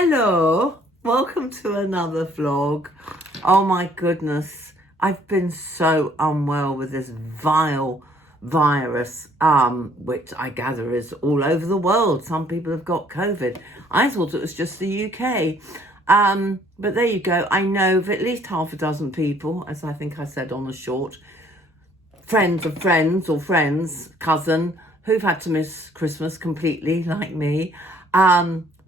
Hello, welcome to another vlog. Oh my goodness, I've been so unwell with this vile virus, which I gather is all over the world. Some people have got COVID. I thought it was just the UK. But there you go. I know of at least half a dozen people, as I think I said on the short, friends of friends or friends, cousin, who've had to miss Christmas completely, like me.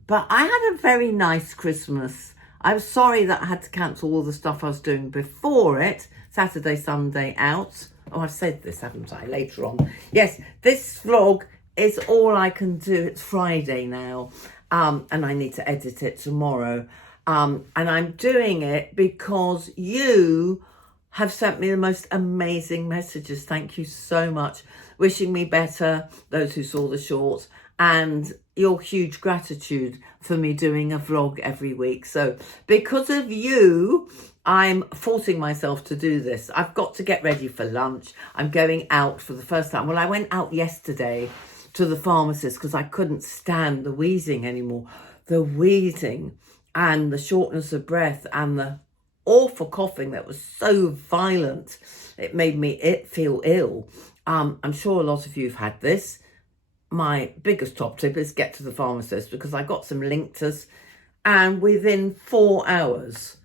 But I had a very nice Christmas. I was sorry that I had to cancel all the stuff I was doing before it. Saturday, Sunday out. Oh, I've said this, haven't I? Later on. Yes, this vlog is all I can do. It's Friday now. And I need to edit it tomorrow. And I'm doing it because you have sent me the most amazing messages. Thank you so much. Wishing me better, those who saw the short, and your huge gratitude for me doing a vlog every week. So because of you, I'm forcing myself to do this. I've got to get ready for lunch. I'm going out for the first time. Well, I went out yesterday to the pharmacist because I couldn't stand the wheezing anymore. The wheezing and the shortness of breath and the awful coughing that was so violent. It made me feel ill. I'm sure a lot of you have had this. My biggest top tip is get to the pharmacist because I got some Linctus and within 4 hours,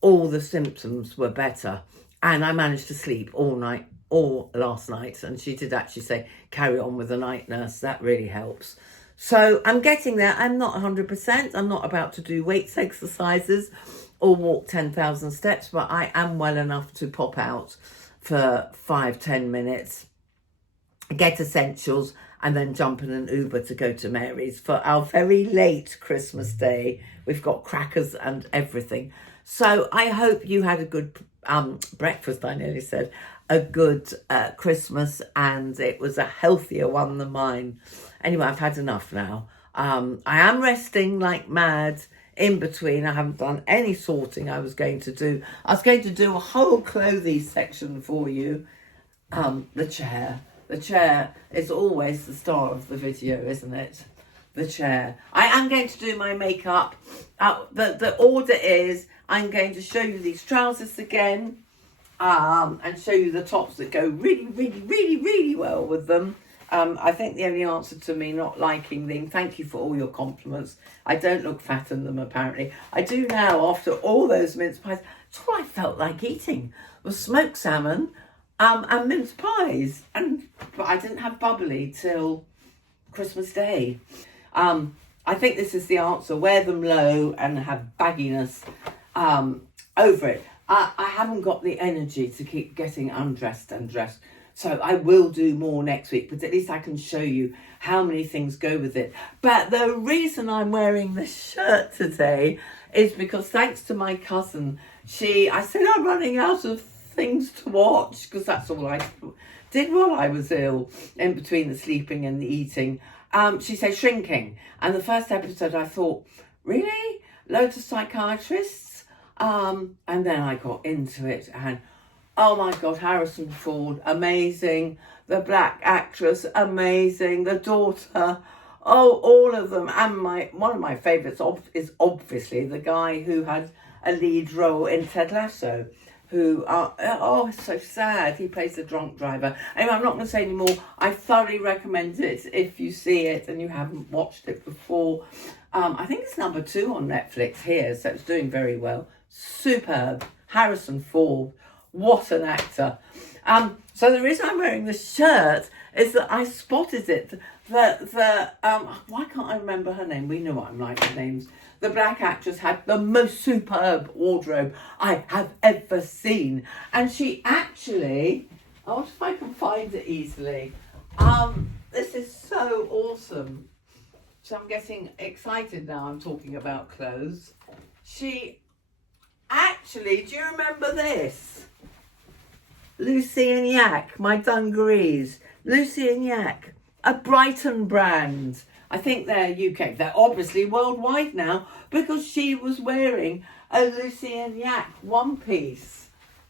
all the symptoms were better. And I managed to sleep all night, all last night. And she did actually say, carry on with the night nurse. That really helps. So I'm getting there. I'm not 100%. I'm not about to do weights exercises or walk 10,000 steps, but I am well enough to pop out for 5-10 minutes, get essentials, and then jump in an Uber to go to Mary's for our very late Christmas day. We've got crackers and everything. So I hope you had a good breakfast, I nearly said, a good Christmas, and it was a healthier one than mine. Anyway, I've had enough now. I am resting like mad in between. I haven't done any sorting I was going to do. I was going to do a whole clothing section for you. The chair. The chair is always the star of the video, isn't it? The chair. I am going to do my makeup. The order is I'm going to show you these trousers again and show you the tops that go really, really, really, really well with them. I think the only answer to me not liking them, thank you for all your compliments. I don't look fat in them, apparently. I do now, after all those mince pies. It's all I felt like eating was smoked salmon and mince pies. But I didn't have bubbly till Christmas Day. I think this is the answer. Wear them low and have bagginess over it. I haven't got the energy to keep getting undressed and dressed. So I will do more next week, but at least I can show you how many things go with it. But the reason I'm wearing this shirt today is because thanks to my cousin, I said I'm running out of things to watch because that's all I did while I was ill, in between the sleeping and the eating. She said shrinking. And the first episode I thought, really? Loads of psychiatrists? And then I got into it and oh my God, Harrison Ford, amazing. The black actress, amazing. The daughter, oh, all of them. And one of my favourites is obviously the guy who had a lead role in Ted Lasso, who, it's so sad. He plays the drunk driver. Anyway, I'm not going to say any more. I thoroughly recommend it if you see it and you haven't watched it before. I think it's number 2 on Netflix here, so it's doing very well. Superb. Harrison Ford. What an actor. So the reason I'm wearing this shirt is that I spotted it. Why can't I remember her name? We know what I'm like with names. The black actress had the most superb wardrobe I have ever seen. And she actually, I wonder if I can find it easily. This is so awesome. So I'm getting excited now I'm talking about clothes. She actually, do you remember this? Lucy and Yak, my dungarees. Lucy and Yak, a Brighton brand. I think they're UK. They're obviously worldwide now because she was wearing a Lucy and Yak one piece.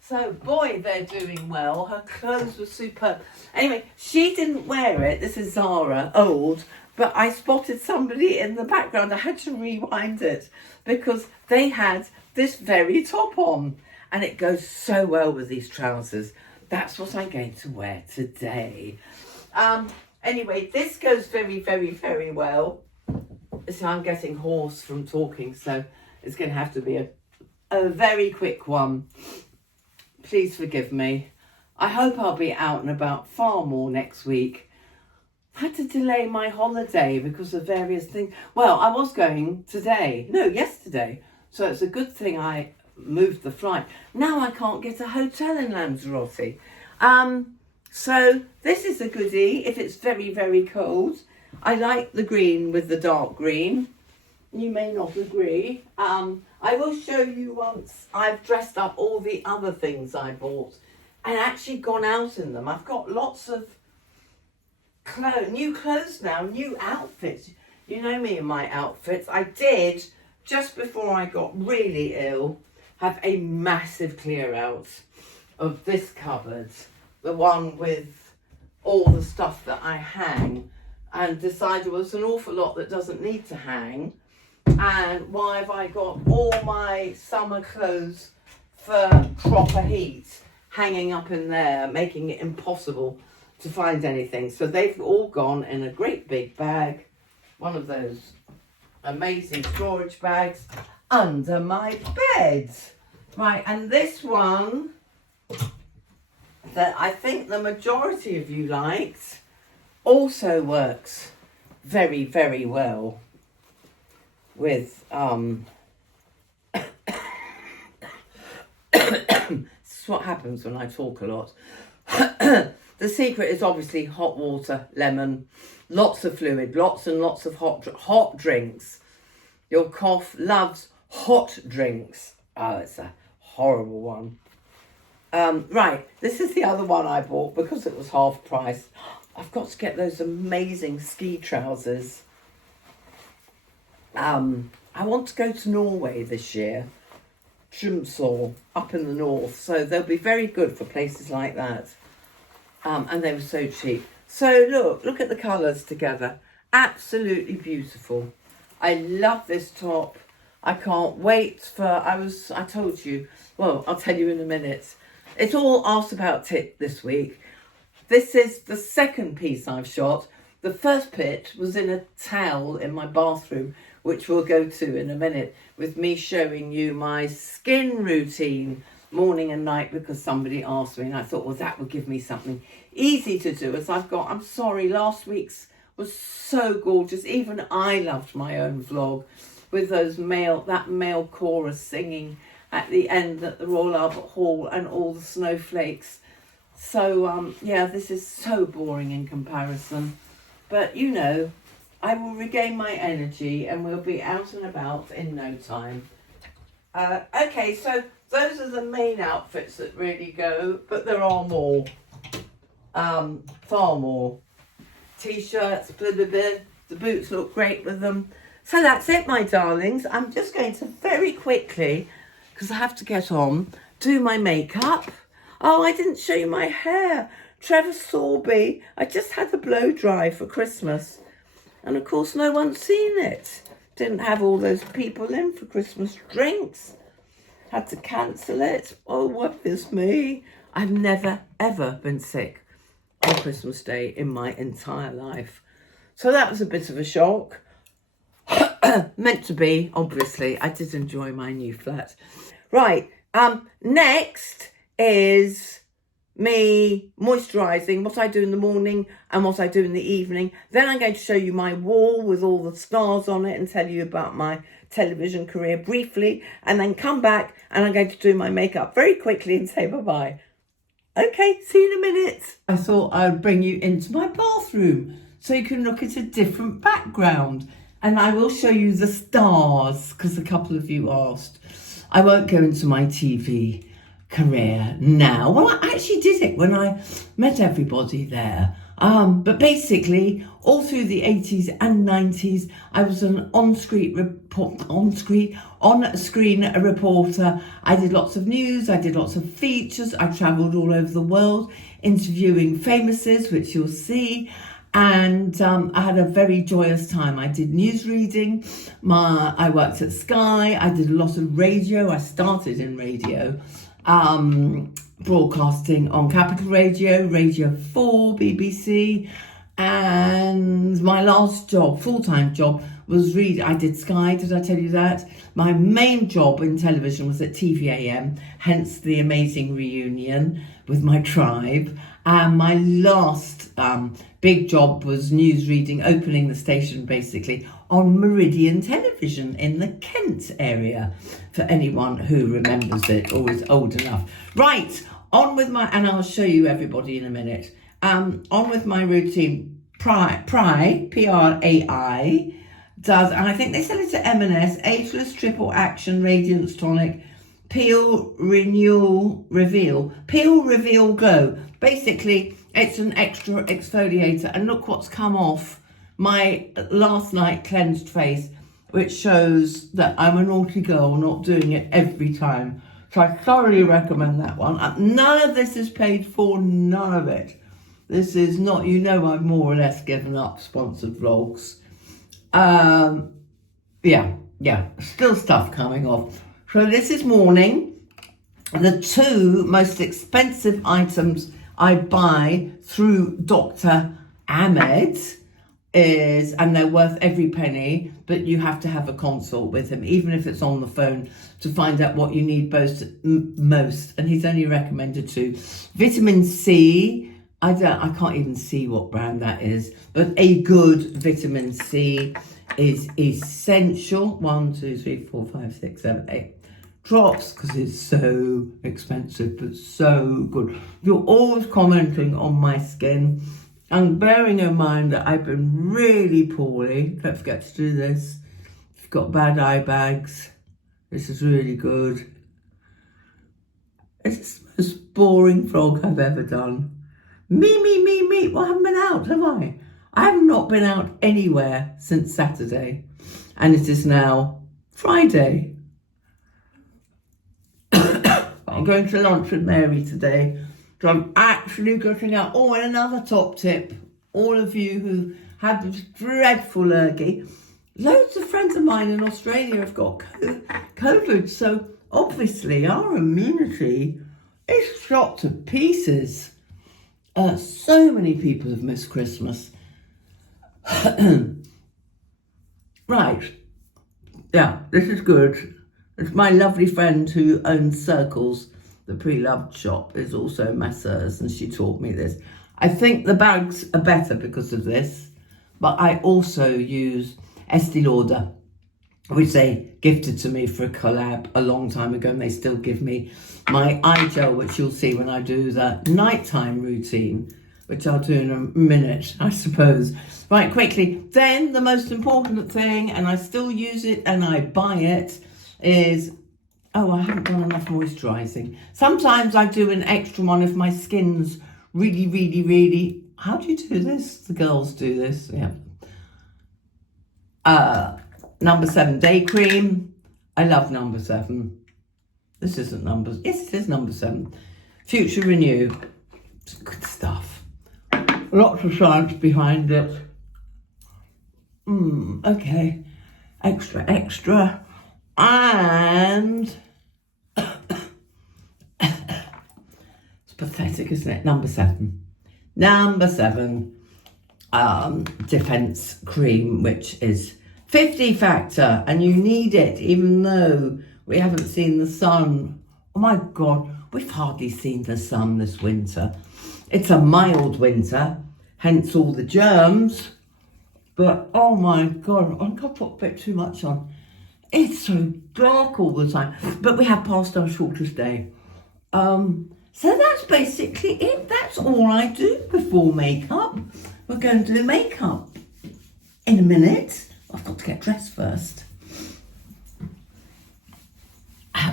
So, boy, they're doing well. Her clothes were superb. Anyway, she didn't wear it. This is Zara, old. but I spotted somebody in the background. I had to rewind it because they had this very top on, and it goes so well with these trousers. That's what I'm going to wear today. Anyway, this goes very, very, very well. So I'm getting hoarse from talking, so it's going to have to be a very quick one. Please forgive me. I hope I'll be out and about far more next week. I had to delay my holiday because of various things. Well, I was going yesterday. So it's a good thing I moved the flight. Now I can't get a hotel in Lanzarote. So this is a goodie if it's very, very cold. I like the green with the dark green. You may not agree. I will show you once I've dressed up all the other things I bought and actually gone out in them. I've got lots of new clothes now, new outfits. You know me and my outfits. I did, just before I got really ill, have a massive clear out of this cupboard. The one with all the stuff that I hang, and decided there was an awful lot that doesn't need to hang. And why have I got all my summer clothes for proper heat hanging up in there, making it impossible to find anything? So they've all gone in a great big bag, one of those amazing storage bags under my bed. Right, and this one that I think the majority of you liked also works very, very well with this is what happens when I talk a lot. The secret is obviously hot water, lemon, lots of fluid, lots and lots of hot drinks. Your cough loves hot drinks. Oh, it's a horrible one. Right, this is the other one I bought because it was half price. I've got to get those amazing ski trousers. I want to go to Norway this year, Tromsø, up in the north, so they'll be very good for places like that. And they were so cheap. So look at the colours together. Absolutely beautiful. I love this top. I can't wait for, I told you, well, I'll tell you in a minute. It's all asked about tit this week. This is the second piece I've shot. The first bit was in a towel in my bathroom, which we'll go to in a minute, with me showing you my skin routine morning and night because somebody asked me, and I thought, well, that would give me something easy to do. As I'm sorry, last week's was so gorgeous. Even I loved my own vlog with that male chorus singing at the end at the Royal Albert Hall and all the snowflakes. So, yeah, this is so boring in comparison. But, you know, I will regain my energy and we'll be out and about in no time. Okay, so those are the main outfits that really go, but there are more. Far more. T-shirts, blah, blah, blah. The boots look great with them. So that's it, my darlings. I'm just going to very quickly, because I have to get on, do my makeup. Oh, I didn't show you my hair. Trevor Sorby. I just had a blow dry for Christmas. And of course, no one's seen it. Didn't have all those people in for Christmas drinks. Had to cancel it. Oh, what is me? I've never, ever been sick on Christmas Day in my entire life. So that was a bit of a shock. Meant to be, obviously. I did enjoy my new flat. Right, next is me moisturising, what I do in the morning and what I do in the evening. Then I'm going to show you my wall with all the stars on it and tell you about my television career briefly, and then come back and I'm going to do my makeup very quickly and say bye-bye. Okay, see you in a minute. I thought I would bring you into my bathroom so you can look at a different background, and I will show you the stars because a couple of you asked. I won't go into my TV career now. Well, I actually did it when I met everybody there. But basically, all through the 80s and 90s, I was an on-screen reporter. I did lots of news, I did lots of features, I travelled all over the world interviewing famouses, which you'll see. And I had a very joyous time. I did news reading. I worked at Sky. I did a lot of radio. I started in radio, broadcasting on Capital Radio, Radio 4, BBC. And my last job, full-time job, was I did Sky, did I tell you that? My main job in television was at TVAM, hence the amazing reunion with my tribe. And my last big job was news reading, opening the station basically on Meridian Television in the Kent area, for anyone who remembers it or is old enough. Right, on with and I'll show you everybody in a minute. On with my routine. PRAI, P-R-A-I, does, and I think they sell it to M&S, Ageless Triple Action Radiance Tonic, Peel Renewal Reveal, Peel Reveal Glow. Basically, it's an extra exfoliator, and look what's come off my last night cleansed face, which shows that I'm a naughty girl, not doing it every time. So I thoroughly recommend that one. None of this is paid for, none of it. This is not, you know, I've more or less given up sponsored vlogs. Yeah, still stuff coming off. So this is morning. The two most expensive items I buy through Dr. Ahmed and they're worth every penny, but you have to have a consult with him, even if it's on the phone, to find out what you need most. And he's only recommended two. Vitamin C. I can't even see what brand that is, but a good vitamin C is essential. 1, 2, 3, 4, 5, 6, 7, 8 drops, because it's so expensive, but so good. You're always commenting on my skin, and bearing in mind that I've been really poorly. Don't forget to do this. If you've got bad eye bags, this is really good. It's the most boring vlog I've ever done. Me. Well, I haven't been out, have I? I have not been out anywhere since Saturday. And it is now Friday. I'm going to lunch with Mary today. So I'm actually getting out. Oh, and another top tip. All of you who have this dreadful lurgy. Loads of friends of mine in Australia have got COVID. So obviously our immunity is shot to pieces. So many people have missed Christmas. Right. Yeah, this is good. It's my lovely friend who owns Circles, the pre-loved shop, is also masseurs, and she taught me this. I think the bags are better because of this, but I also use Estee Lauder, which they gifted to me for a collab a long time ago, and they still give me my eye gel, which you'll see when I do the nighttime routine, which I'll do in a minute, I suppose. Right, quickly. Then the most important thing, and I still use it and I buy it, is, I haven't done enough moisturising. Sometimes I do an extra one if my skin's really, how do you do this? The girls do this, yeah. Number 7 day cream. I love number 7. This isn't numbers. Yes, it is number 7. Future Renew. It's good stuff. Lots of science behind it. Okay. Extra. And it's pathetic, isn't it? Number 7. Defense cream, which is 50 factor, and you need it even though we haven't seen the sun. Oh my God, we've hardly seen the sun this winter. It's a mild winter, hence all the germs, but oh my God, I think I put a bit too much on. It's so dark all the time, but we have passed our shortest day. So that's basically it. That's all I do before makeup. We're going to do makeup in a minute. I've got to get dressed first.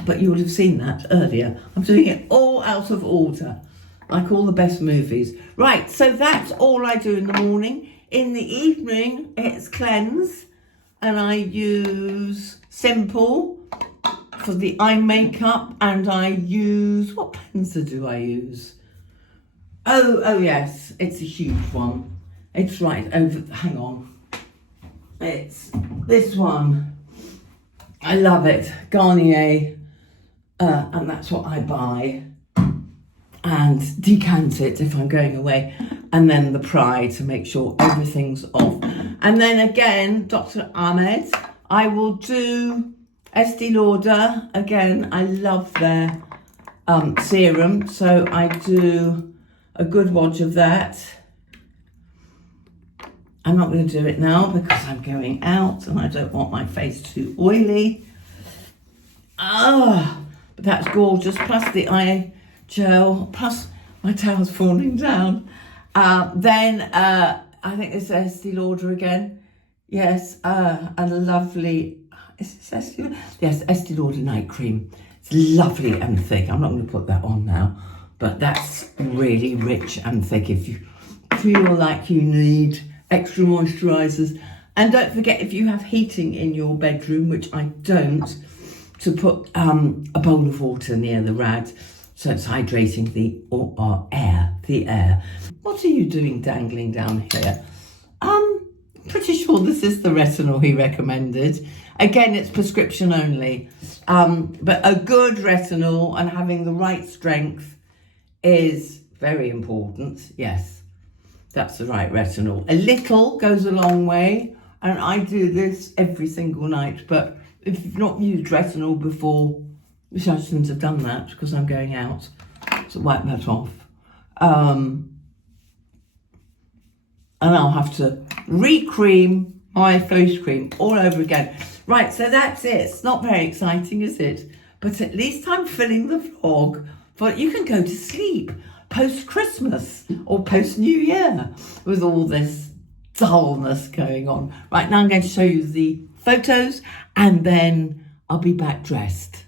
But you would have seen that earlier. I'm doing it all out of order, like all the best movies. Right, so that's all I do in the morning. In the evening, it's cleanse, and I use Simple for the eye makeup, and I use, what pencil do I use? Oh yes, it's a huge one. It's right over, hang on. It's this one. I love it. Garnier. And that's what I buy. And decant it if I'm going away. And then the PRAI to make sure everything's off. And then again, Dr. Ahmed, I will do Estee Lauder. Again, I love their serum. So I do a good watch of that. I'm not going to do it now because I'm going out and I don't want my face too oily. But that's gorgeous. Plus the eye gel, plus my towel's falling down. Then I think it's Estee Lauder again. Yes, a lovely, is this Estee Lauder? Yes, Estee Lauder night cream. It's lovely and thick. I'm not going to put that on now, but that's really rich and thick if you feel like you need extra moisturisers. And don't forget, if you have heating in your bedroom, which I don't, to put a bowl of water near the rad so it's hydrating the air. What are you doing dangling down here? Pretty sure this is the retinol he recommended. Again, it's prescription only, but a good retinol and having the right strength is very important. Yes, that's the right retinol. A little goes a long way, and I do this every single night, but if you've not used retinol before, which I shouldn't have done that because I'm going out, so wipe that off. And I'll have to re-cream my face cream all over again. Right, so that's it. It's not very exciting, is it? But at least I'm filling the vlog, but you can go to sleep post-Christmas or post-New Year with all this dullness going on. Right, now I'm going to show you the photos and then I'll be back dressed.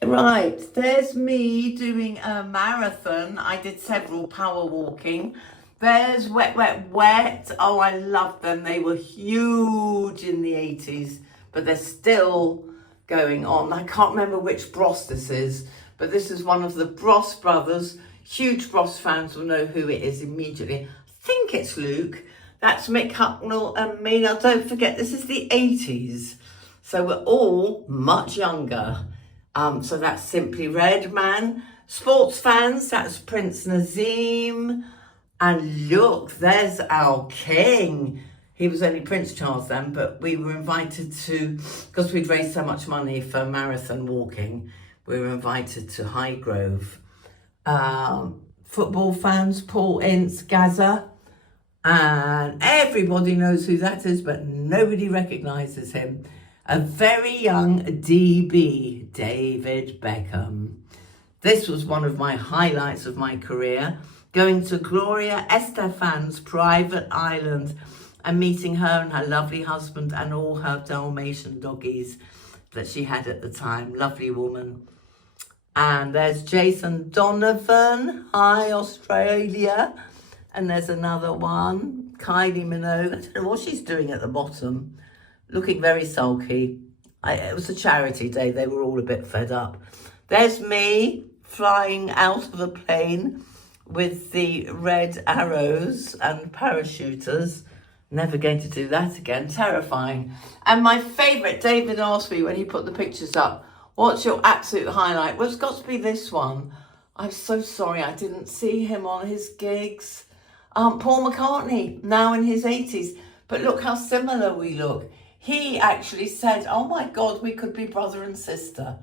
Right, there's me doing a marathon. I did several power walking. There's Wet, Wet, Wet. Oh, I love them. They were huge in the 80s, but they're still going on. I can't remember which Bros this is, but this is one of the Bros brothers. Huge Bros fans will know who it is immediately. I think it's Luke. That's Mick Hucknall and me. Now, don't forget, this is the 80s, so we're all much younger. So that's Simply Red Man. Sports fans, that's Prince Nazim. And look, there's our king. He was only Prince Charles then, but we were invited to, because we'd raised so much money for marathon walking, we were invited to Highgrove. Football fans, Paul Ince, Gaza, and everybody knows who that is, but nobody recognises him. A very young DB, David Beckham. This was one of my highlights of my career, going to Gloria Estefan's private island and meeting her and her lovely husband and all her Dalmatian doggies that she had at the time. Lovely woman. And there's Jason Donovan. Hi, Australia. And there's another one, Kylie Minogue. I don't know what she's doing at the bottom. Looking very sulky. It was a charity day. They were all a bit fed up. There's me flying out of the plane with the red arrows and parachuters. Never going to do that again. Terrifying. And my favourite, David asked me when he put the pictures up, what's your absolute highlight? Well, it's got to be this one. I'm so sorry I didn't see him on his gigs. Paul McCartney, now in his 80s. But look how similar we look. He actually said, oh my God, we could be brother and sister.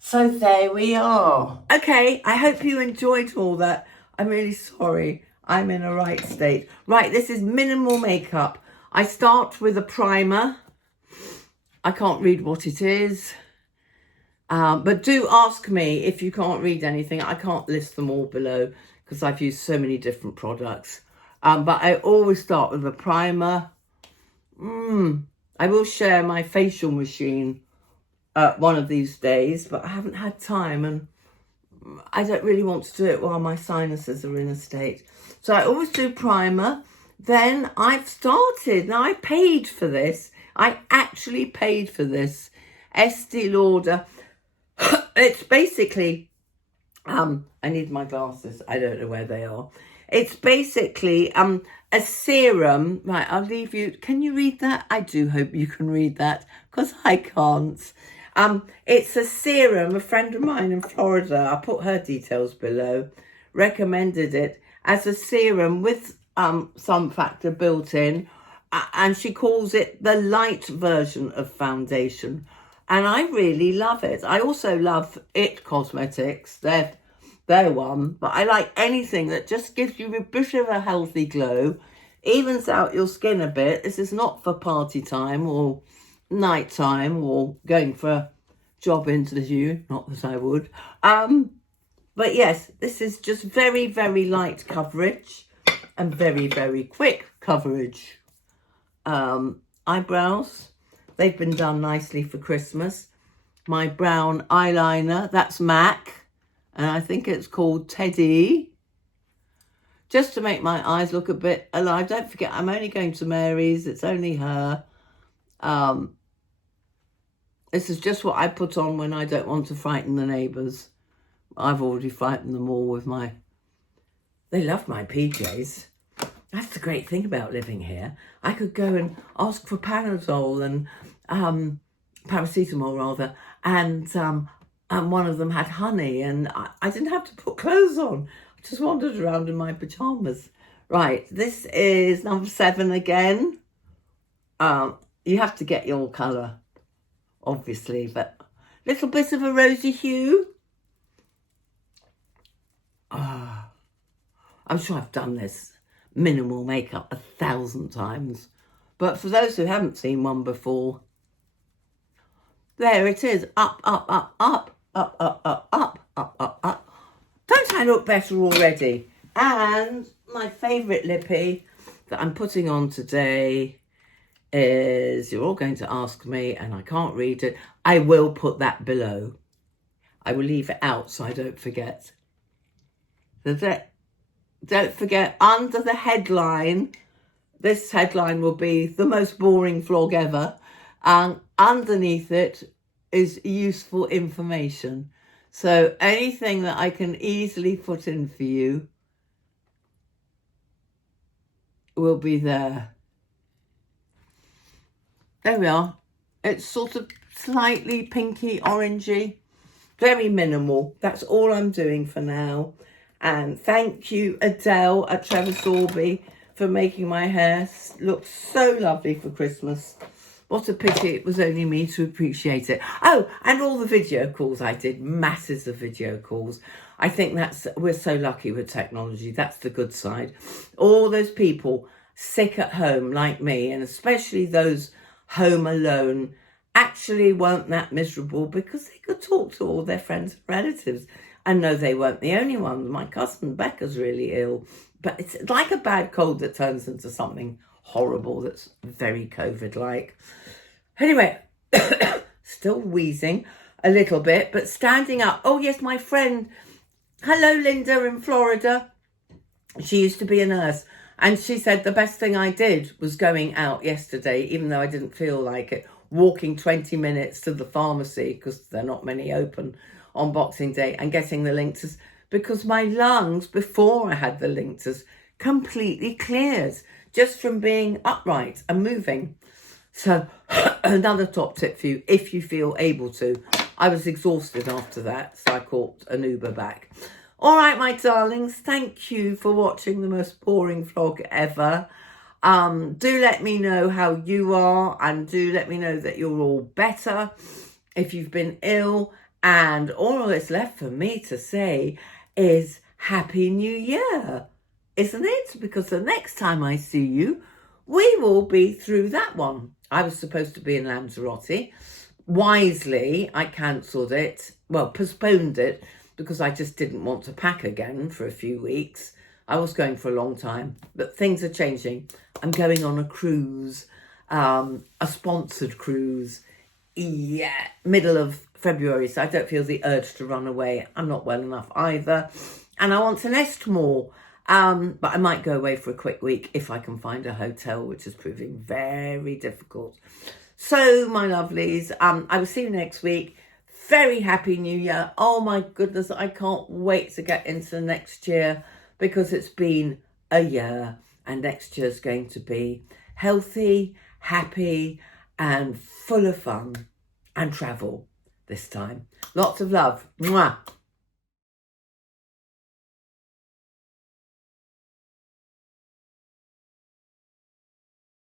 So there we are. Okay, I hope you enjoyed all that. I'm really sorry. I'm in a right state. Right, this is minimal makeup. I start with a primer. I can't read what it is. But do ask me if you can't read anything. I can't list them all below because I've used so many different products. But I always start with a primer. I will share my facial machine one of these days, but I haven't had time and I don't really want to do it while my sinuses are in a state. So I always do primer. Then I've started, now I paid for this. I actually paid for this. Estee Lauder. It's basically, I need my glasses. I don't know where they are. It's basically a serum. Right, I'll leave you. Can you read that? I do hope you can read that, because I can't. It's a serum. A friend of mine in Florida, I'll put her details below, recommended it as a serum with some factor built in, and she calls it the light version of foundation, and I really love it. I also love It Cosmetics. They're one, but I like anything that just gives you a bit of a healthy glow, evens out your skin a bit. This is not for party time or night time or going for a job interview, not that I would. But yes, this is just very, very light coverage and very, very quick coverage. Eyebrows, they've been done nicely for Christmas. My brown eyeliner, that's MAC, and I think it's called Teddy, just to make my eyes look a bit alive. Don't forget, I'm only going to Mary's. It's only her. This is just what I put on when I don't want to frighten the neighbours. I've already frightened them all with my... They love my PJs. That's the great thing about living here. I could go and ask for Panadol and paracetamol rather, and one of them had honey, and I didn't have to put clothes on. I just wandered around in my pyjamas. Right, this is number 7 again. You have to get your colour, obviously, but a little bit of a rosy hue. I'm sure I've done this minimal makeup 1,000 times, but for those who haven't seen one before, there it is. Up, up, up, up, up, up, up, up, up, up, up. Don't I look better already? And my favourite lippy that I'm putting on today is, you're all going to ask me, and I can't read it. I will put that below. I will leave it out so I don't forget. Don't forget, under the headline, this headline will be the most boring vlog ever, and underneath it is useful information. So anything that I can easily put in for you will be there. There we are. It's sort of slightly pinky orangey, very minimal. That's all I'm doing for now. And thank you, Adele at Trevor Sorby, for making my hair look so lovely for Christmas. What a pity it was only me to appreciate it. Oh, and all the video calls I did, masses of video calls. I think we're so lucky with technology. That's the good side. All those people sick at home like me, and especially those home alone, actually weren't that miserable because they could talk to all their friends and relatives. And no, they weren't the only one. My cousin Becca's really ill, but it's like a bad cold that turns into something horrible that's very COVID-like. Anyway, still wheezing a little bit, but standing up. Oh, yes, my friend. Hello, Linda in Florida. She used to be a nurse, and she said the best thing I did was going out yesterday, even though I didn't feel like it, walking 20 minutes to the pharmacy, because there are not many open on Boxing Day, and getting the linctus, because my lungs, before I had the linctus, completely cleared just from being upright and moving. So another top tip for you, if you feel able to. I was exhausted after that, so I caught an Uber back. All right, my darlings, thank you for watching the most boring vlog ever. Do let me know how you are, and do let me know that you're all better if you've been ill. And all that's left for me to say is Happy New Year, isn't it? Because the next time I see you, we will be through that one. I was supposed to be in Lanzarote. Wisely, I cancelled it, well, postponed it, because I just didn't want to pack again for a few weeks. I was going for a long time, but things are changing. I'm going on a cruise, a sponsored cruise, middle of February, so I don't feel the urge to run away. I'm not well enough either, and I want to nest more, but I might go away for a quick week if I can find a hotel, which is proving very difficult. So, my lovelies, I will see you next week. Very happy New Year. Oh my goodness, I can't wait to get into the next year. because it's been a year and next year's going to be healthy, happy and full of fun and travel this time. Lots of love. Mwah.